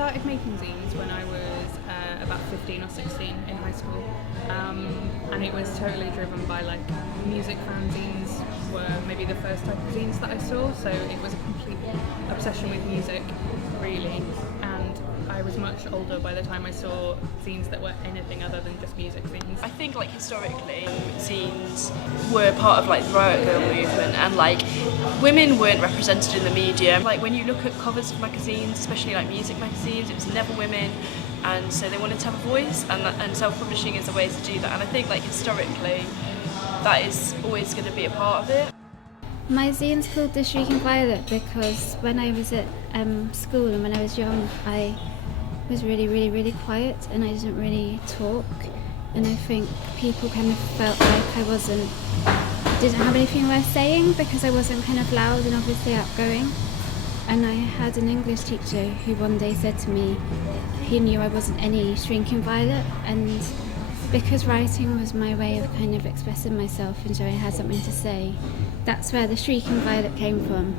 started making zines when I was about 15 or 16 in high school, and it was totally driven by like music fanzines were maybe the first type of zines that I saw, so it was a complete obsession with music really, and I was much older by the time I saw zines that were anything other than just music zines. I think like historically zines were part of like the Riot Girl movement, and like women weren't represented in the media. Like when you look at covers of magazines, especially like music magazines, it was never women, and so they wanted to have a voice, and self-publishing is a way to do that. And I think like historically that is always going to be a part of it. My zine's called The Shrieking Violet because when I was at school and when I was young, I was really quiet and I didn't really talk, and I think people kind of felt like I didn't have anything worth saying because I wasn't kind of loud and obviously outgoing. And I had an English teacher who one day said to me he knew I wasn't any Shrinking Violet, and because writing was my way of kind of expressing myself and showing I had something to say, that's where the Shrieking Violet came from.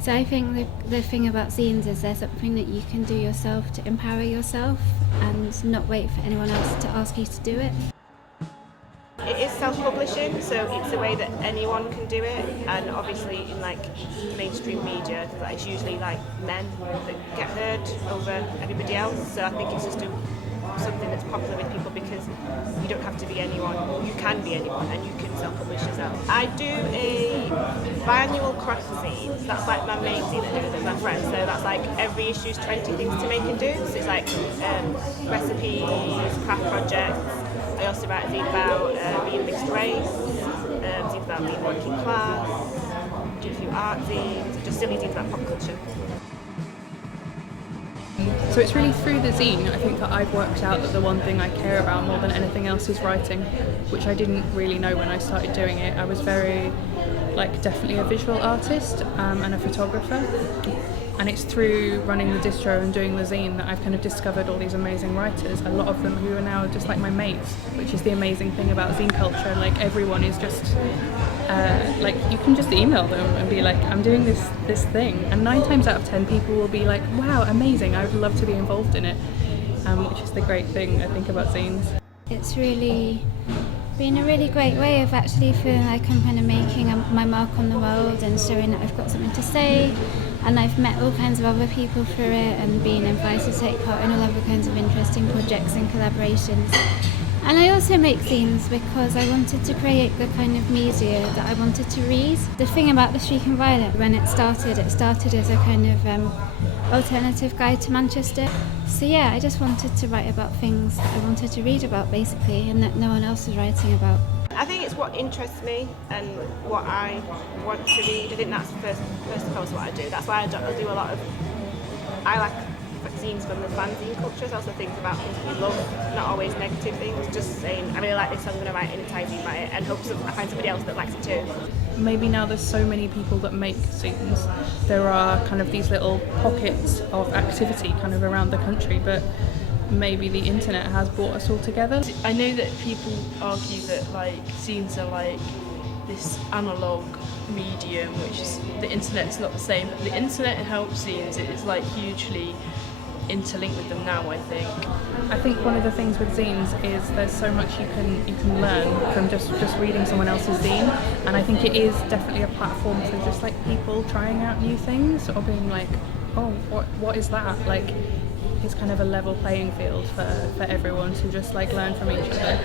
So I think the thing about zines is there's something that you can do yourself to empower yourself and not wait for anyone else to ask you to do it. It is self-publishing, so it's a way that anyone can do it, and obviously in like mainstream media, it's usually like men that get heard over everybody else. So I think it's just something that's popular with people because you don't have to be anyone, you can be anyone and you can self-publish yourself. I do a biannual craft zine, so that's like my main zine that I do with my friends, so that's like every issue's 20 things to make and do, so it's like recipes, craft projects. I also write a zine about being mixed race, zines about being working class, do a few art zines, just silly zines about pop culture. So it's really through the zine, I think, that I've worked out that the one thing I care about more than anything else is writing, which I didn't really know when I started doing it. I was very, definitely a visual artist and a photographer. And it's through running the distro and doing the zine that I've kind of discovered all these amazing writers, a lot of them who are now just like my mates, which is the amazing thing about zine culture. Like everyone is just, you can just email them and be like, I'm doing this thing. And 9 times out of 10 people will be like, wow, amazing, I would love to be involved in it, which is the great thing I think about zines. It's really been a really great way of actually feeling like I'm kind of making my mark on the world and showing that I've got something to say, and I've met all kinds of other people through it and been invited to take part in all other kinds of interesting projects and collaborations. And I also make zines because I wanted to create the kind of media that I wanted to read. The thing about The Shrieking Violet, when it started as a kind of alternative guide to Manchester. So yeah, I just wanted to write about things that I wanted to read about basically, and that no one else was writing about. I think it's what interests me and what I want to read. I think that's first and foremost what I do. That's why I do a lot of, I like zines from the fanzine culture, also things about things we love, not always negative things, just saying I really like this, so I'm going to write an entire zine about it and hope I find somebody else that likes it too. Maybe now there's so many people that make zines, there are kind of these little pockets of activity kind of around the country, but maybe the internet has brought us all together. I know that people argue that like zines are like this analogue medium, which is the internet's not the same. The internet helps zines, it is like hugely interlinked with them now, I think. I think one of the things with zines is there's so much you can learn from just reading someone else's zine, and I think it is definitely a platform for just like people trying out new things or being like, oh, what is that? Like, it's kind of a level playing field for everyone to just like learn from each other.